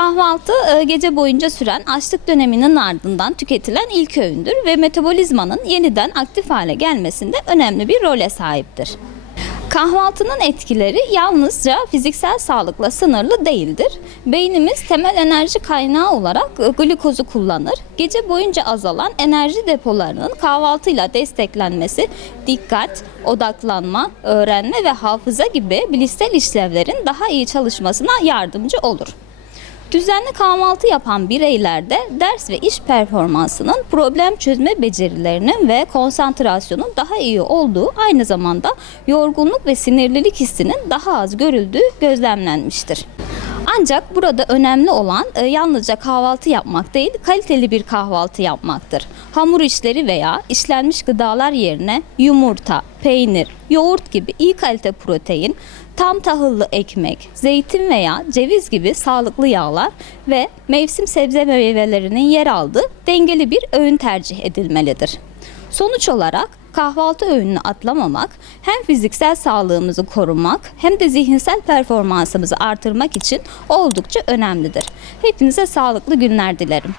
Kahvaltı gece boyunca süren açlık döneminin ardından tüketilen ilk öğündür ve metabolizmanın yeniden aktif hale gelmesinde önemli bir role sahiptir. Kahvaltının etkileri yalnızca fiziksel sağlıkla sınırlı değildir. Beynimiz temel enerji kaynağı olarak glikozu kullanır. Gece boyunca azalan enerji depolarının kahvaltıyla desteklenmesi dikkat, odaklanma, öğrenme ve hafıza gibi bilişsel işlevlerin daha iyi çalışmasına yardımcı olur. Düzenli kahvaltı yapan bireylerde ders ve iş performansının, problem çözme becerilerinin ve konsantrasyonun daha iyi olduğu, aynı zamanda yorgunluk ve sinirlilik hissinin daha az görüldüğü gözlemlenmiştir. Ancak burada önemli olan yalnızca kahvaltı yapmak değil, kaliteli bir kahvaltı yapmaktır. Hamur işleri veya işlenmiş gıdalar yerine yumurta, peynir, yoğurt gibi iyi kalite protein, tam tahıllı ekmek, zeytin veya ceviz gibi sağlıklı yağlar ve mevsim sebze meyvelerinin yer aldığı dengeli bir öğün tercih edilmelidir. Sonuç olarak kahvaltı öğününü atlamamak hem fiziksel sağlığımızı korumak hem de zihinsel performansımızı artırmak için oldukça önemlidir. Hepinize sağlıklı günler dilerim.